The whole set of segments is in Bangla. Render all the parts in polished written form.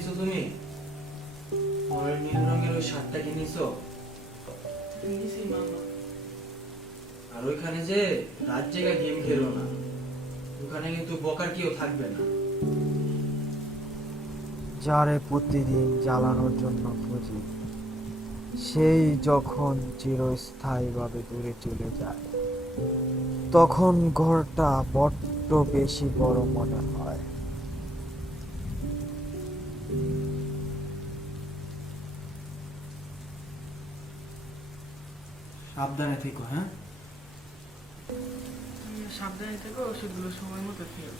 নিছো তুমি? ওই নীল রঙের ওই শার্টটা কি নিছো? নিছি মামা। আর ওইখানে যে রাত জেগে গেম খেলো না, ওখানে কিন্তু বকার কেউ থাকবে না। যারে প্রতিদিন জ্বালানোর জন্য খুঁজি, সেই যখন চিরস্থায়ীভাবে দূরে চলে যায়, তখন ঘরটা বড্ড বেশি বড় মনে হয়। সাবধানে থেকো, হ্যাঁ? তুমি সাবধানে থেকো, ওষুধগুলো সময় মতো খেও।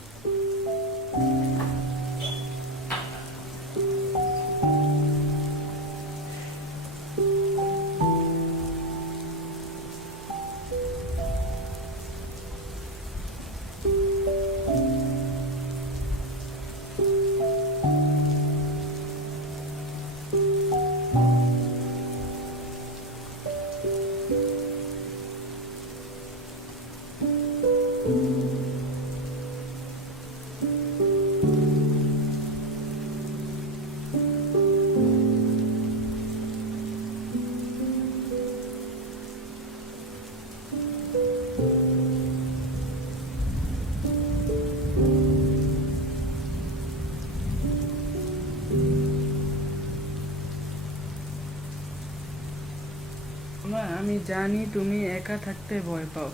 মা, আমি জানি তুমি একা থাকতে ভয় পাও,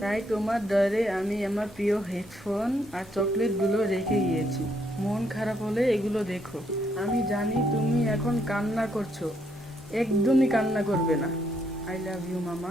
তাই তোমার দ্বারে আমি আমার প্রিয় হেডফোন আর চকলেটগুলো রেখে গিয়েছি। মন খারাপ হলে এগুলো দেখো। আমি জানি তুমি এখন কান্না করছো, একদমই কান্না করবে না। আই লাভ ইউ মামা।